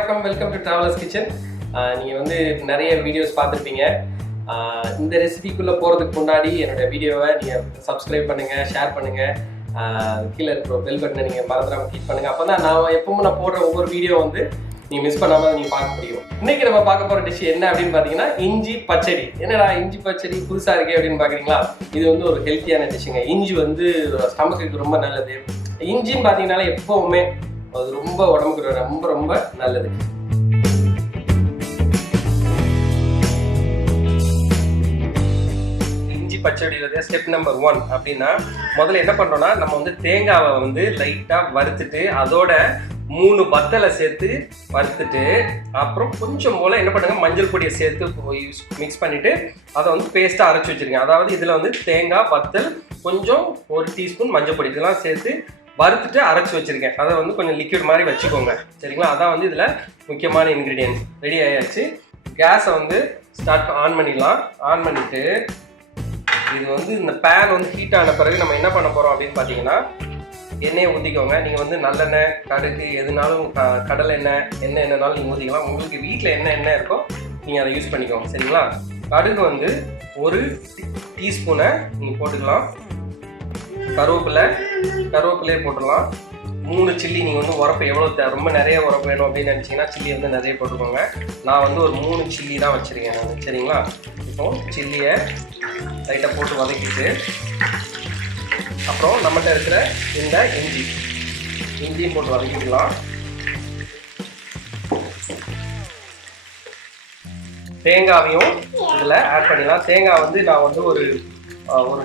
வணக்கம், welcome to travellers kitchen. நீங்கள் வந்து நிறைய வீடியோஸ் பார்த்துருப்பீங்க. இந்த ரெசிபிக்குள்ளே போகிறதுக்கு முன்னாடி என்னோட வீடியோவை நீங்கள் சப்ஸ்கிரைப் பண்ணுங்கள், ஷேர் பண்ணுங்கள், கீழே இருக்கிற பெல் பட்டனை நீங்கள் மறந்துடாமல் கிளிக் பண்ணுங்கள். அப்போ தான் நான் எப்பவும் நான் போடுற ஒவ்வொரு வீடியோ வந்து நீங்கள் மிஸ் பண்ணாமல் நீங்கள் பார்க்க முடியும். இன்றைக்கி நம்ம பார்க்க போகிற டிஷ் என்ன அப்படின்னு பார்த்தீங்கன்னா இஞ்சி பச்சடி. என்னடா இஞ்சி பச்சடி புதுசாக இருக்கே அப்படின்னு பார்க்குறீங்களா? இது வந்து ஒரு ஹெல்த்தியான டிஷ்ஷுங்க. இஞ்சி வந்து ஸ்டமக்குக்கு ரொம்ப நல்லது. இஞ்சின்னு பார்த்தீங்கன்னாலே எப்போவுமே அது ரொம்ப உடம்புக்கு ரொம்ப ரொம்ப நல்லது. இஞ்சி பச்சடியில ஸ்டெப் நம்பர் 1 அப்படின்னா முதல்ல என்ன பண்றோம்னா நம்ம வந்து தேங்காவை வந்து லைட்டா வறுத்துட்டு அதோட 3 வத்தலை சேர்த்து வறுத்துட்டு அப்புறம் கொஞ்சம் போல என்ன பண்ணுங்க மஞ்சள் பொடியை சேர்த்து மிக்ஸ் பண்ணிட்டு அதை வந்து பேஸ்டா அரைச்சி வச்சிருக்கேன். அதாவது இதுல வந்து தேங்காய், வத்தல், கொஞ்சம் 1 டீஸ்பூன் மஞ்சள் பொடி இதெல்லாம் சேர்த்து வறுத்துட்டு அரைச்சி வச்சிருக்கேன். அதை வந்து கொஞ்சம் லிக்விட் மாதிரி வச்சுக்கோங்க, சரிங்களா? அதான் வந்து இதில் முக்கியமான இன்க்ரீடியன்ஸ். ரெடி ஆயாச்சு. கேஸை வந்து ஆன் பண்ணிடலாம். ஆன் பண்ணிவிட்டு இது வந்து இந்த பேன் வந்து ஹீட் ஆன பிறகு நம்ம என்ன பண்ண போகிறோம் அப்படின்னு பார்த்தீங்கன்னா எண்ணெயை ஊற்றிக்கோங்க. நீங்கள் வந்து நல்லெண்ணெய், கடுகு எதுனாலும் கடலை எண்ணெய் என்னன்னாலும் நீங்கள் ஊற்றிக்கலாம். உங்களுக்கு வீட்டில் என்ன இருக்கோ நீங்கள் அதை யூஸ் பண்ணிக்கோங்க, சரிங்களா? கடுகு வந்து 1 டீஸ்பூனை நீங்கள் போட்டுக்கலாம். கருவேப்பிலையே போட்டுடலாம். 3 சில்லி. நீங்கள் வந்து உரப்பு எவ்வளோ ரொம்ப நிறைய உரப்பு வேணும் அப்படின்னு நினச்சிங்கன்னா சில்லி வந்து நிறைய போட்டுக்கோங்க. நான் வந்து ஒரு 3 சில்லி தான் வச்சுருக்கேன் நான், சரிங்களா? இப்போ சில்லியை லைட்டாக போட்டு வதக்கிட்டு அப்புறம் நம்மகிட்ட இருக்கிற இந்த இஞ்சியும் போட்டு வதக்கிக்கலாம். தேங்காவையும் இதில் ஆட் பண்ணிடலாம். தேங்காய் வந்து நான் வந்து ஒரு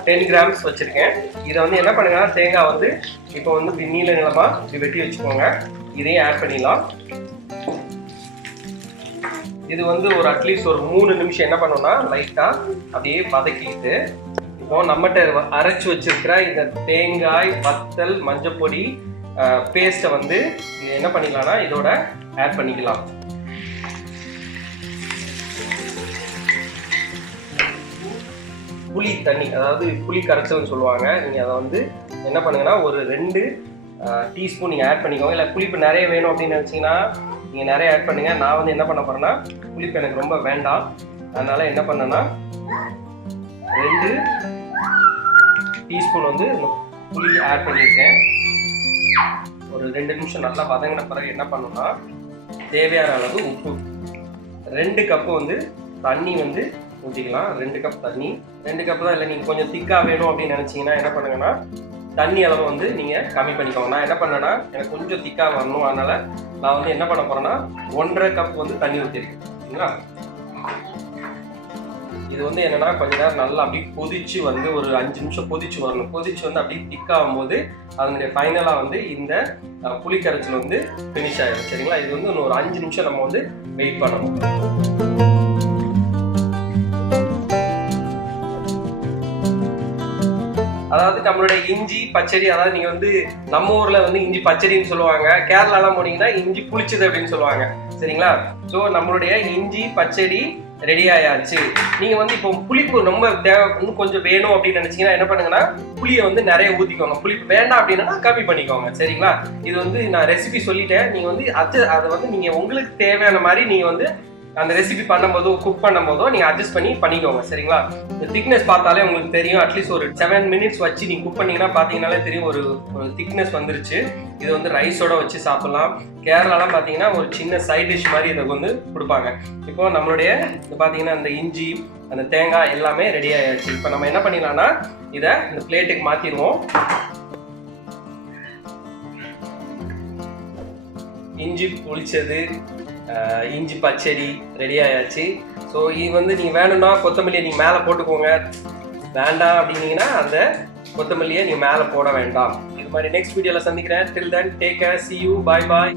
10 கிராம்ஸ் வச்சுருக்கேன். இதை வந்து என்ன பண்ணுங்கன்னா தேங்காய் வந்து இப்போ வந்து இப்படி நீளமாக இப்படி வெட்டி வச்சுக்கோங்க. இதையும் ஆட் பண்ணிடலாம். இது வந்து ஒரு அட்லீஸ்ட் ஒரு 3 நிமிஷம் என்ன பண்ணோம்னா லைட்டாக அப்படியே வதக்கிட்டு இப்போ நம்மகிட்ட அரைச்சி வச்சிருக்கிற இந்த தேங்காய், வத்தல், மஞ்சள் பொடி பேஸ்ட்டை வந்து இது என்ன பண்ணிக்கலாம்னா இதோட ஆட் பண்ணிக்கலாம். புளி தண்ணி, அதாவது புளி கரைச்சல்னு சொல்லுவாங்க. நீங்கள் அதை வந்து என்ன பண்ணுங்கன்னா ஒரு 2 டீஸ்பூன் நீங்கள் ஆட் பண்ணிக்கோங்க. இல்லை புளிப்பு நிறைய வேணும் அப்படின்னு நினச்சிங்கன்னா நீங்கள் நிறைய ஆட் பண்ணுங்கள். நான் வந்து என்ன பண்ண போகிறேன்னா புளிப்பு எனக்கு ரொம்ப வேண்டாம். அதனால் என்ன பண்ணேன்னா 2 டீஸ்பூன் வந்து புளி ஆட் பண்ணியிருக்கேன். ஒரு 2 நிமிஷம் நல்லா வதங்கின பிறகு என்ன பண்ணணும்னா தேவையான அளவு உப்பு, 2 கப்பு வந்து தண்ணி வந்து ஊற்றிக்கலாம். 2 கப் தண்ணி. 2 கப் தான். இல்லை நீங்கள் கொஞ்சம் திக்காக வேணும் அப்படின்னு நினச்சிங்கன்னா என்ன பண்ணுங்கன்னா தண்ணி அளவு வந்து நீங்கள் கம்மி பண்ணிக்கோங்க. நான் என்ன பண்ணேன்னா எனக்கு கொஞ்சம் திக்காக வரணும், அதனால் நான் வந்து என்ன பண்ண போகிறேன்னா 1.5 கப் வந்து தண்ணி ஊற்றிருக்கேன், சரிங்களா? இது வந்து என்னென்னா கொஞ்ச நேரம் நல்லா அப்படியே கொதிச்சு வந்து ஒரு 5 நிமிஷம் கொதிச்சு வரணும். கொதிச்சு வந்து அப்படியே திக்காகும் போது அதனுடைய ஃபைனலாக வந்து இந்த புளி கரைச்சல் வந்து ஃபினிஷ் ஆகிடும், சரிங்களா? இது வந்து ஒரு 5 நிமிஷம் நம்ம வந்து வெயிட் பண்ணணும். அதாவது நம்மளுடைய இஞ்சி பச்சடி, அதாவது நீங்க வந்து நம்ம ஊர்ல வந்து இஞ்சி பச்சடின்னு சொல்லுவாங்க, கேரளாலாம் போனீங்கன்னா இஞ்சி புளிச்சது அப்படின்னு சொல்லுவாங்க, சரிங்களா? ஸோ நம்மளுடைய இஞ்சி பச்சடி ரெடி ஆயாச்சு. நீங்க வந்து இப்போ புளிப்பு ரொம்ப இன்னும் கொஞ்சம் வேணும் அப்படின்னு நினைச்சீங்கன்னா என்ன பண்ணுங்கன்னா புளியை வந்து நிறைய ஊற்றிக்கோங்க. புளிப்பு வேண்டாம் அப்படின்னா கம்மி பண்ணிக்கோங்க, சரிங்களா? இது வந்து நான் ரெசிபி சொல்லிட்டேன். நீங்க வந்து அதை வந்து நீங்க உங்களுக்கு தேவையான மாதிரி நீங்க வந்து அந்த ரெசிபி பண்ணும்போதோ குக் பண்ணும்போதோ நீங்கள் அட்ஜஸ்ட் பண்ணிக்கோங்க, சரிங்களா? இந்த திக்னஸ் பார்த்தாலே உங்களுக்கு தெரியும். அட்லீஸ்ட் ஒரு 7 மினிட்ஸ் வச்சு நீங்கள் குக் பண்ணிங்கன்னா பார்த்தீங்கன்னாலே தெரியும் ஒரு திக்னஸ் வந்துருச்சு. இது வந்து ரைஸோட வச்சு சாப்பிட்லாம். கேரளாலாம் பார்த்தீங்கன்னா ஒரு சின்ன சைட் டிஷ் மாதிரி இதை வந்து கொடுப்பாங்க. இப்போ நம்மளுடைய பார்த்தீங்கன்னா அந்த இஞ்சி, அந்த தேங்காய் எல்லாமே ரெடி ஆயாச்சு. இப்போ நம்ம என்ன பண்ணிடலாம்னா இதை இந்த பிளேட்டுக்கு மாற்றிடுவோம். இஞ்சி புளிச்சது இஞ்சி பச்சடி ரெடி ஆயாச்சு. ஸோ இது வந்து நீங்கள் வேணும்னா கொத்தமல்லியை நீங்கள் மேலே போட்டுக்கோங்க. வேண்டாம் அப்படின்னீங்கன்னா அந்த கொத்தமல்லியை நீங்கள் மேலே போட வேண்டாம். இது மாதிரி நெக்ஸ்ட் வீடியோவில் சந்திக்கிறேன். Till then take care, see you, bye bye.